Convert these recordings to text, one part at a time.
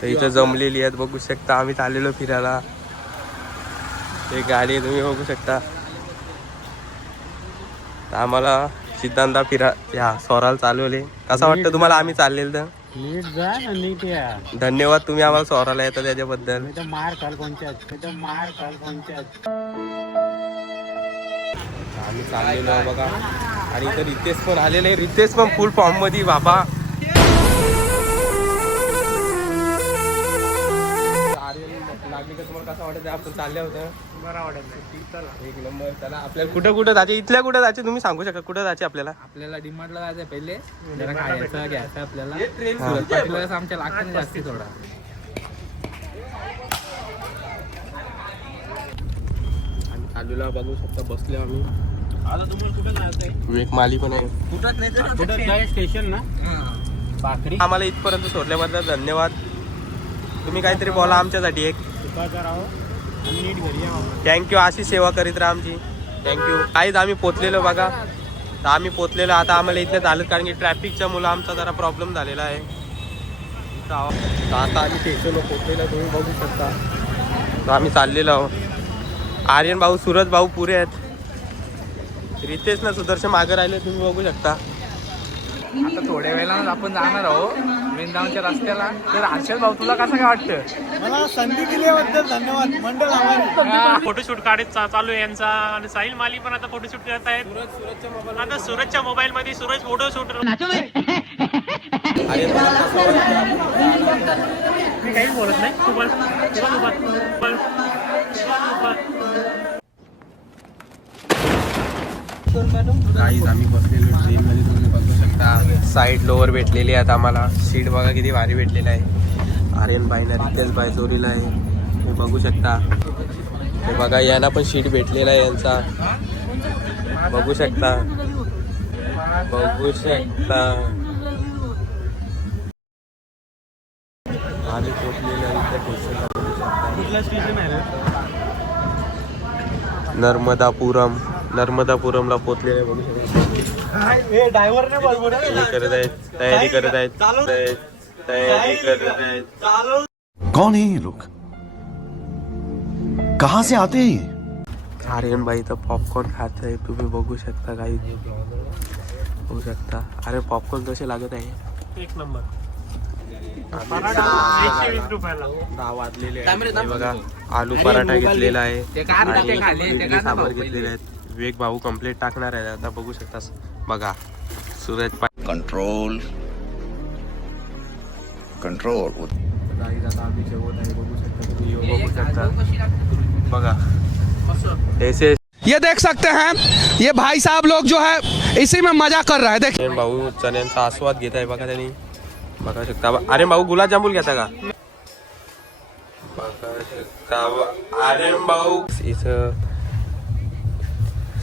तर इथं जमलेली आहेत बघू शकता. आम्ही चाललेलो फिरायला. एक गाडी तुम्ही बघू शकता. तर आम्हाला सिद्धांत या सोराला चालवले. कसं वाटतं तुम्हाला आम्ही चाललेलं तर? नीट जा ना, नीट या. धन्यवाद तुम्ही आम्हाला सोराला येतं त्याच्याबद्दल. मार खाल कोणत्या मार खाल कोणत्या. आम्ही चाललेलो आहे बघा. आणि इथं रितेश पण आलेले आहे. रितेश पण फुल फॉर्म मध्ये बाबा. लागली का तुम्हाला कसं वाटत? आपण चालले होतं बरं वाटत. एक नंबर. चला आपल्याला कुठं जायचे? इथल्या कुठं जायचे तुम्ही सांगू शकता? कुठं जायचे आपल्याला? आपल्याला डिमांडला जायचं पहिले. जरा खायचं घ्यायचं आपल्याला. ट्रेन आमच्या लागतं जास्ती थोडा. आम्ही चालूला बघू शकता. बसले आम्ही. आता तुम्हाला कुठं जायचंय? विवेक माली पण आहे. कुठं स्टेशन ना भाकरी. आम्हाला इथपर्यंत सोडल्याबद्दल धन्यवाद. तुम्ही काहीतरी बोला आमच्यासाठी एक. नीट घरी थँक्यू. अशी सेवा करीत राहा आमची. थँक्यू. काहीच आम्ही पोचलेलो बघा. तर आम्ही पोचलेलो. आता आम्हाला इथलं झालं कारण की ट्रॅफिकच्या मुलं आमचा जरा प्रॉब्लेम झालेला आहे. तर आता आम्ही स्टेशनवर पोचलेलो तुम्ही बघू शकता. तर आम्ही चाललेलो आहोत. आर्यन भाऊ, सूरज भाऊ पुरे आहेत. रितेश ना सुदर्शन मागे राहिले तुम्ही बघू शकता. आता थोड्या वेळानं आपण जाणार आहोत वृंदावनच्या रस्त्याला. तर हर्षद भाऊ तुला कसं काय वाटतं? मला संधी दिल्याबद्दल धन्यवाद. मंडळ आभारी. फोटोशूट काढत चालू आहे यांचा. आणि साहिल माली पण आता फोटोशूट करत आहेत. आता सूरजच्या मोबाईल मध्ये सूरज फोटो शूट. मी काहीच बोलत नाही. तू बोल. काहीच आम्ही बसलेलो ट्रेनमध्ये तुम्ही बघू शकता. साईड लोअर भेटलेली आहेत आम्हाला. सीट बघा किती भारी भेटलेला आहे. आर्यन बाईना रितेश बाई चोरीला आहे. हे बघू शकता. हे बघा यांना पण सीट भेटलेला आहे यांचा. बघू शकता. बघू शकता. आम्ही पोचलेलो आहे इथल्या स्टेशनला. बघू शकता. कुठलं स्टेशन आहे? नर्मदापुरमला पोचलेले आहे. बघू शकता. ड्रायव्हरने बरोबर करत आहेत. तयारी करत आहेत. तयारी करत आहेत. कौन है ये लोग? कहाँ से आते हैं ये? आर्यन बाई तर पॉपकॉर्न खात आहे. तुम्ही बघू शकता. काही बघू शकता. अरे पॉपकॉर्न कसे लागत आहे? एक नंबर. 120 रुपयाला 10 वाजलेले आहे. बघा आलू पराठा घेतलेला आहे. सामान घेतलेले आहेत. विवेक भाऊ कंप्लीट टाकणार आहे आता. बघू शकता. बघा सूरज कंट्रोल कंट्रोल. आता आम्ही जेवत आहे. बघू शकता तुम्ही. बघू शकता. बघा ऐसे ये देख सकते हैं ये भाई साहब लोग जो है इसी में मजा कर रहा है. देख भाऊ चण्यांचा आस्वाद घेत आहे बघा त्यांनी. बघा शकता. अरे भाऊ गुलाबजामुन घेता का? बघा शकता. अरे भाऊ इथं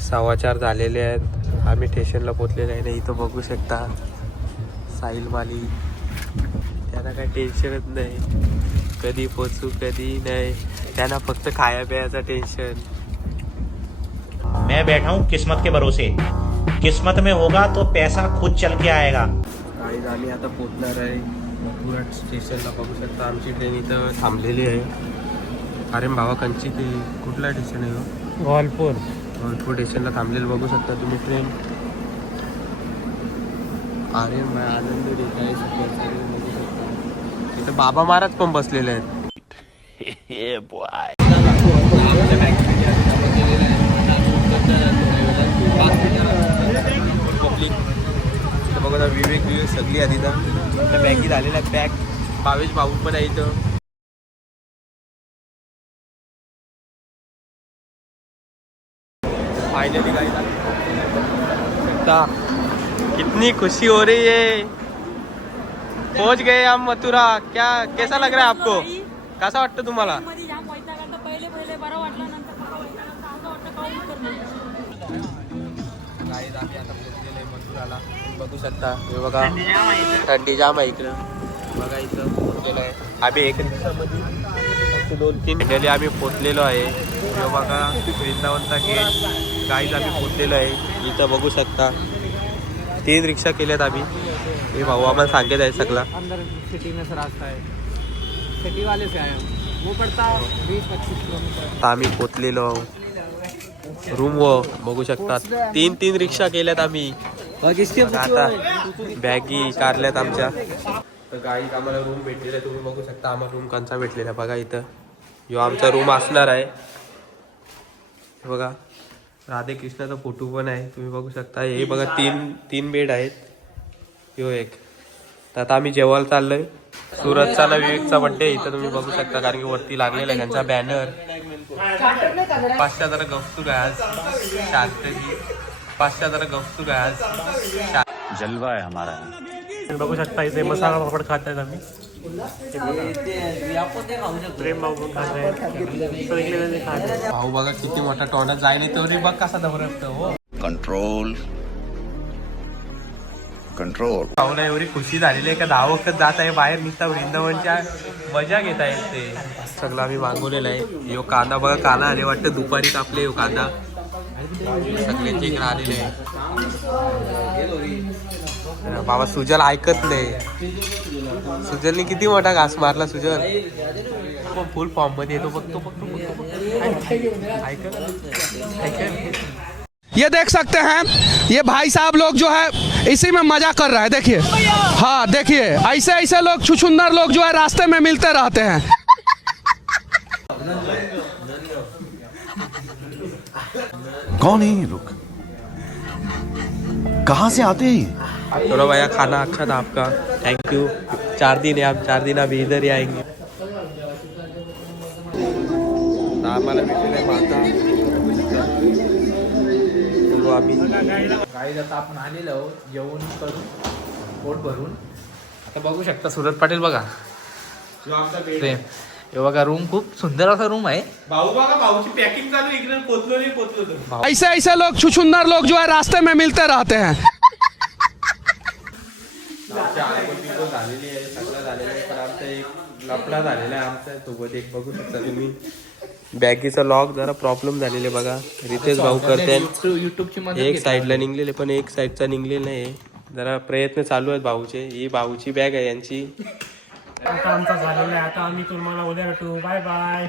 4:15 झालेले आहेत. आम्ही स्टेशनला पोचलेले आहे. इथं बघू शकता साहिल माली. त्यांना काही टेन्शनच नाही. कधी पोचू कधी नाही. त्यांना फक्त खाया प्यायचं टेन्शन. मैं बैठा हूँ किस्मत के भरोसे. किस्मत में होगा तो पैसा खुद चल के आएगा. गाईज आम्ही आता पोचणार आहे मथुरा स्टेशनला. बघू शकता आमची ट्रेन इथं थांबलेली आहे. अरे भावा कंची ते कुठला स्टेशन आहे? गोवालपूर स्टेशनला थांबलेलं बघू शकता तुम्ही ट्रेन. अरे आनंद देत आहे. बघू शकता. इथं बाबा महाराज पण बसलेले आहेत. बघा विवेक सगळी आधी तर बॅगी झालेल्या पॅक. भावेश भाऊ पण आहे इथं. फाइनली गाइस कितनी खुशी हो रही है. पहुंच गए हम मथुरा. क्या कैसा लग रहा है आपको? कसा वाटतं तुम्हाला? गाईज आम्ही आता पोहोचलेलो आहे मथुराला. बघू शकता. हे बघा थंडी जाम आहे इकडं. बघा इथं पोहोचलेलो आहे आम्ही. एक रिक्षामध्ये 2-3 आम्ही पोहोचलेलो आहे. हे बघा वृंदावनचा गेट. गाईज आम्ही पोहोचलेलो आहे इथं. बघू शकता 3 रिक्षा केल्यात आम्ही. हे भाऊ आम्हाला सांगत आहे सगळं. अंदर सिटी में रास्ता है. सिटी वाले से आया हूँ वो पड़ता 20-25 किलोमीटर। आता आम्ही पोचलेलो रूम व बघू शकतात 3 रिक्षा केल्यात आम्ही आता बॅगी कारल्यात आमच्या तर गाई आम्हाला रूम भेटलेला आहे तुम्ही बघू शकता आम्हाला रूम कंचा भेटलेला बघा इथं यो आमचा रूम असणार आहे हे बघा राधे कृष्णाचा फोटो पण आहे तुम्ही बघू शकता हे बघा तीन बेड आहेत यो एक तर आता आम्ही जेवायला चाललोय सुरतचा ना विवेकचा बड्डे इथं तुम्ही बघू शकता कारण की वरती लागलेला आहे त्यांचा बॅनर 500 जरा गपतू काय आज शांतजी 500 जरा गपतू काय आज जलवा है हमारा। तुम्ही बघू शकता इथे मसाला पापड खात आहेत आम्ही प्रेम भाऊ पण खात आहेत सगळे खात आहेत. भाऊ बघा किती मोठा टोंडा जायने तरी बघ कसा दबरतो हो कंट्रोल कंट्रोल। भाऊला एवढी खुशी झालेली आहे का 10 वखत जात आहे बाहेर निघता वृंदावनच्या मजा घेता येत ते सगळं आम्ही मागवलेलं आहे यो कांदा बघा कांदा आले वाटतं दुपारी कापले यो कांदा सगळ्यांचे इकडे आलेले आहे बाबा सुजल ऐकत नाही सुजलने किती मोठा घास मारला सुजल फुल फॉर्म मध्ये येतो बघतो ऐकत ये देख सकते हैं ये भाई साहब लोग जो है इसी में मजा कर रहा है देखिए हाँ देखिए ऐसे ऐसे लोग छुछुंदर लोग जो है रास्ते में मिलते रहते हैं कौन है ये लोग? कहाँ से आते हैं ये? चलो भैया खाना अच्छा था आपका थैंक यू 4 दिन है आप 4 दिन अभी इधर ही आएंगे आम्हाला भेटलेलं माता आम्ही गाईज आता आपण आलेलो आहोत जेवण करून पोट भरून आता बघू शकता सुरत पाटील बघा प्रेम हे बघा रूम खूप सुंदर असा रूम आहे भाऊ बघा भाऊची पॅकिंग चालू इकडे पोचलो ऐसे ऐसे लोग छुछुंदर लोग जो है रास्ते में मिलते रहते हैं झालेली आहे सगळं झालेलं आहे पण आमचा एक लफडा झालेला आहे आमच्या सोबत एक बघू शकता तुम्ही बॅगीचा लॉक जरा प्रॉब्लेम झालेले बघा रितेश भाऊ करते युट्यूबची एक साईडला निघलेले पण एक साईडचा निघलेला नाही जरा प्रयत्न चालू आहेत भाऊचे ही भाऊची बॅग आहे यांची आता आमचा झालेला आहे आता आम्ही तुम्हाला उद्या भेटू बाय बाय